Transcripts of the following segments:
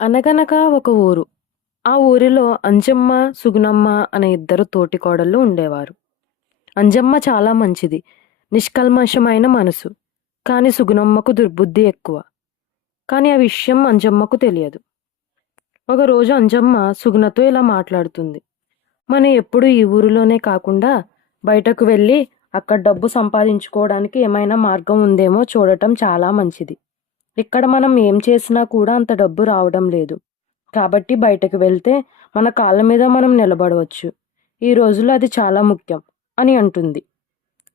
అనగనగా ఒక ఊరు. ఆ ఊరిలో అంజమ్మ, సుగుణమ్మ అనే ఇద్దరు తోటికోడళ్ళు ఉండేవారు. అంజమ్మ చాలా మంచిది. నిష్కల్మషమైన మనసు. కానీ సుగుణమ్మకు దుర్బుద్ధి ఎక్కువ. కానీ ఆ విషయం అంజమ్మకు తెలియదు. ఒకరోజు అంజమ్మ సుగుణతో ఇలా మాట్లాడుతుంది. మనం ఎప్పుడు ఈ ఊరిలోనే కాకుండా బయటకు వెళ్ళి అక్కడ డబ్బు సంపాదించుకోవడానికి ఏమైనా మార్గం ఉందేమో చూడటం చాలా మంచిది. ఇక్కడ మనం ఏం చేసినా కూడా అంత డబ్బు రావడం లేదు. కాబట్టి బయటకు వెళ్తే మన కాళ్ళ మీద మనం నిలబడవచ్చు. ఈ రోజుల్లో అది చాలా ముఖ్యం అని అంటుంది.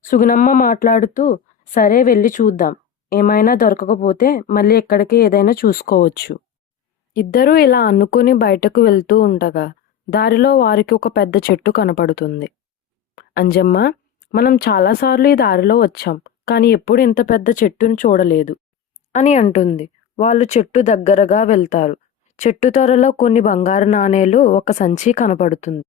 సుగుణమ్మ మాట్లాడుతూ సరే వెళ్ళి చూద్దాం. ఏమైనా దొరకకపోతే మళ్ళీ ఎక్కడికి ఏదైనా చూసుకోవచ్చు. ఇద్దరూ ఇలా అనుకుని బయటకు వెళ్తూ ఉండగా దారిలో వారికి ఒక పెద్ద చెట్టు కనపడుతుంది. అంజమ్మ, మనం చాలాసార్లు ఈ దారిలో వచ్చాం, కానీ ఎప్పుడు ఇంత పెద్ద చెట్టును చూడలేదు అని అంటుంది. వాళ్ళు చెట్టు దగ్గరగా వెళ్తారు. చెట్టు త్వరలో కొన్ని బంగారు నాణేలు, ఒక సంచి కనపడుతుంది.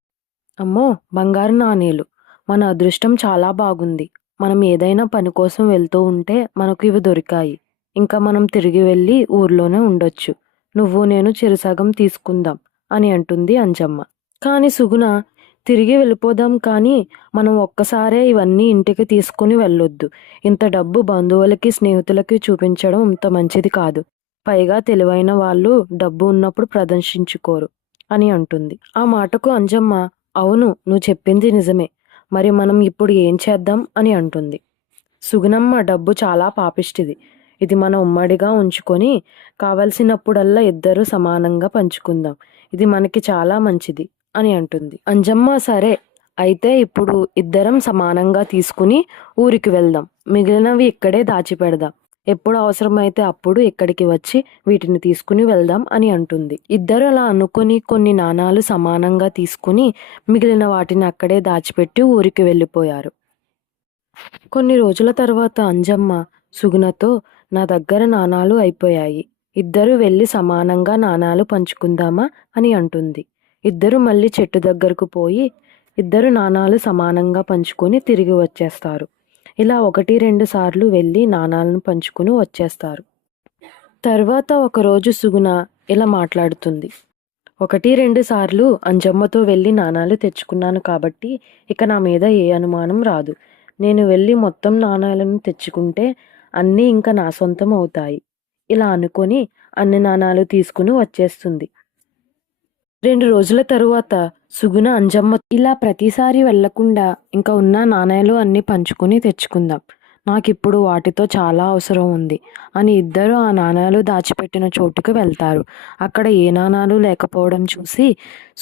అమ్మో, బంగారు నాణేలు! మన అదృష్టం చాలా బాగుంది. మనం ఏదైనా పని కోసం వెళ్తూ ఉంటే మనకు ఇవి దొరికాయి. ఇంకా మనం తిరిగి వెళ్ళి ఊర్లోనే ఉండొచ్చు. నువ్వు నేను చెరుసగం తీసుకుందాం అని అంటుంది అంజమ్మ. కాని సుగుణ, తిరిగి వెళ్ళిపోదాం, కానీ మనం ఒక్కసారే ఇవన్నీ ఇంటికి తీసుకుని వెళ్ళొద్దు. ఇంత డబ్బు బంధువులకి స్నేహితులకి చూపించడం ఇంత మంచిది కాదు. పైగా తెలివైన వాళ్ళు డబ్బు ఉన్నప్పుడు ప్రదర్శించుకోరు అని అంటుంది. ఆ మాటకు అంజమ్మ, అవును, నువ్వు చెప్పింది నిజమే. మరి మనం ఇప్పుడు ఏం చేద్దాం అని అంటుంది. సుగుణమ్మ, డబ్బు చాలా పాపిష్టిది. ఇది మనం ఉమ్మడిగా ఉంచుకొని కావలసినప్పుడల్లా ఇద్దరు సమానంగా పంచుకుందాం. ఇది మనకి చాలా మంచిది అని అంటుంది. అంజమ్మ, సరే అయితే ఇప్పుడు ఇద్దరం సమానంగా తీసుకుని ఊరికి వెళ్దాం. మిగిలినవి ఇక్కడే దాచిపెడదాం. ఎప్పుడు అవసరమైతే అప్పుడు ఇక్కడికి వచ్చి వీటిని తీసుకుని వెళ్దాం అని అంటుంది. ఇద్దరు అలా అనుకుని కొన్ని నాణాలు సమానంగా తీసుకుని మిగిలిన వాటిని అక్కడే దాచిపెట్టి ఊరికి వెళ్ళిపోయారు. కొన్ని రోజుల తర్వాత అంజమ్మ సుగుణతో, నా దగ్గర నాణాలు అయిపోయాయి. ఇద్దరు వెళ్ళి సమానంగా నాణాలు పంచుకుందామా అని అంటుంది. ఇద్దరు మళ్ళీ చెట్టు దగ్గరకు పోయి ఇద్దరు నాణాలు సమానంగా పంచుకొని తిరిగి వచ్చేస్తారు. ఇలా 1-2 సార్లు వెళ్ళి నాణాలను పంచుకుని వచ్చేస్తారు. తర్వాత ఒకరోజు సుగుణ ఇలా మాట్లాడుతుంది. 1-2 సార్లు అంజమ్మతో వెళ్ళి నాణాలు తెచ్చుకున్నాను కాబట్టి ఇక నా మీద ఏ అనుమానం రాదు. నేను వెళ్ళి మొత్తం నాణాలను తెచ్చుకుంటే అన్నీ ఇంకా నా సొంతం అవుతాయి. ఇలా అనుకొని అన్ని నాణాలు తీసుకుని వచ్చేస్తుంది. 2 రోజుల తరువాత సుగుణ అంజమ్మ, ఇలా ప్రతిసారి వెళ్లకుండా ఇంకా ఉన్న నాణాలు అన్నీ పంచుకుని తెచ్చుకుందాం. నాకిప్పుడు వాటితో చాలా అవసరం ఉంది అని ఇద్దరు ఆ నాణాలు దాచిపెట్టిన చోటుకు వెళ్తారు. అక్కడ ఏ నాణాలు లేకపోవడం చూసి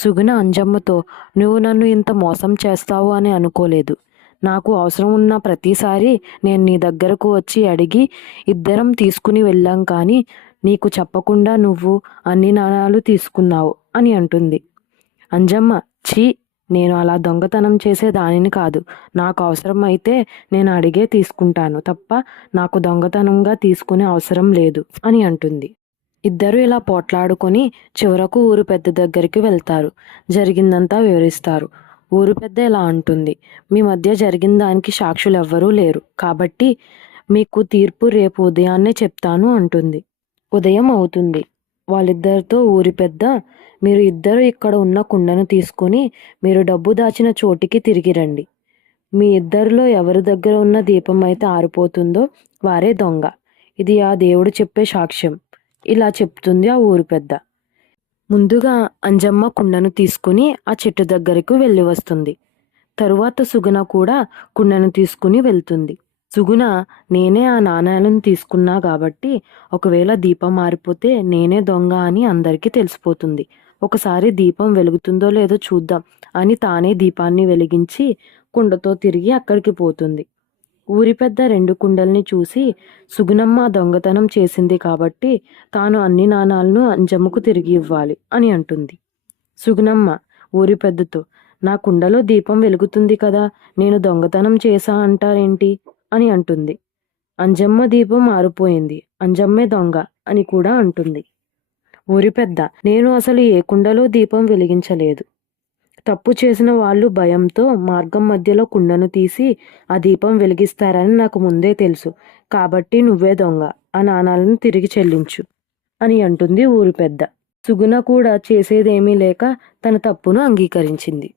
సుగుణ అంజమ్మతో, నువ్వు నన్ను ఇంత మోసం చేస్తావు అని అనుకోలేదు. నాకు అవసరం ఉన్న ప్రతిసారి నేను నీ దగ్గరకు వచ్చి అడిగి ఇద్దరం తీసుకుని వెళ్ళాం, కానీ నీకు చెప్పకుండా నువ్వు అన్ని నాణాలు తీసుకున్నావు అని అంటుంది. అంజమ్మ, ఛీ, నేను అలా దొంగతనం చేసే దానిని కాదు. నాకు అవసరమైతే నేను అడిగే తీసుకుంటాను తప్ప నాకు దొంగతనంగా తీసుకునే అవసరం లేదు అని అంటుంది. ఇద్దరు ఇలా పోట్లాడుకొని చివరకు ఊరు పెద్ద దగ్గరికి వెళ్తారు. జరిగిందంతా వివరిస్తారు. ఊరు పెద్ద ఇలా అంటుంది, మీ మధ్య జరిగిన దానికి సాక్షులు ఎవ్వరూ లేరు, కాబట్టి మీకు తీర్పు రేపు ఉదయాన్నే చెప్తాను అంటుంది. ఉదయం అవుతుంది. వాళ్ళిద్దరితో ఊరి పెద్ద, మీరు ఇద్దరు ఇక్కడ ఉన్న కుండను తీసుకొని మీరు డబ్బు దాచిన చోటికి తిరిగి రండి. మీ ఇద్దరిలో ఎవరి దగ్గర ఉన్న దీపం అయితే ఆరిపోతుందో వారే దొంగ. ఇది ఆ దేవుడు చెప్పే సాక్ష్యం. ఇలా చెప్తుంది ఆ ఊరు పెద్ద. ముందుగా అంజమ్మ కుండను తీసుకుని ఆ చెట్టు దగ్గరకు వెళ్ళి వస్తుంది. తరువాత సుగుణ కూడా కుండను తీసుకుని వెళ్తుంది. సుగుణ, నేనే ఆ నాణాలను తీసుకున్నా కాబట్టి ఒకవేళ దీపం మారిపోతే నేనే దొంగ అని అందరికీ తెలిసిపోతుంది. ఒకసారి దీపం వెలుగుతుందో లేదో చూద్దాం అని తానే దీపాన్ని వెలిగించి కుండతో తిరిగి అక్కడికి పోతుంది. ఊరి పెద్ద 2 కుండల్ని చూసి, సుగుణమ్మ దొంగతనం చేసింది కాబట్టి తాను అన్ని నాణాలను అంజమ్మకు తిరిగి ఇవ్వాలి అని అంటుంది. సుగుణమ్మ ఊరి పెద్దతో, నా కుండలో దీపం వెలుగుతుంది కదా, నేను దొంగతనం చేశా అంటారేంటి అని అంటుంది. అంజమ్మ దీపం మారిపోయింది, అంజమ్మే దొంగ అని కూడా అంటుంది. ఊరి పెద్ద, నేను అసలు ఏ కుండలో దీపం వెలిగించలేదు. తప్పు చేసిన వాళ్ళు భయంతో మార్గం మధ్యలో కుండను తీసి ఆ దీపం వెలిగిస్తారని నాకు ముందే తెలుసు. కాబట్టి నువ్వే దొంగ, ఆ నాణాలను తిరిగి చెల్లించు అని అంటుంది ఊరి పెద్ద. సుగుణ కూడా చేసేదేమీ లేక తన తప్పును అంగీకరించింది.